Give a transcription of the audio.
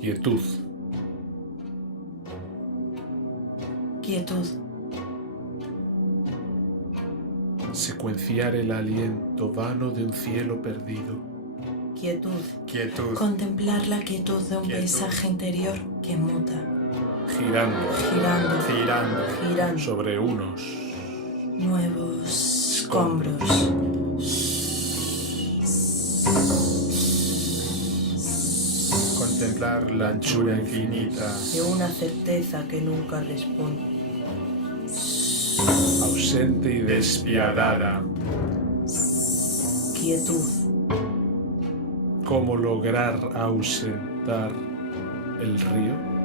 Quietud. Quietud. Secuenciar el aliento vano de un cielo perdido. Quietud. Quietud. Contemplar la quietud de un Quietud. paisaje interior que muta. Girando. Girando. Girando. Girando. Sobre unos Nuevos escombros. Contemplar la anchura infinita. De una certeza que nunca responde. Ausente y despiadada. Quietud. ¿Cómo lograr ausentar el río?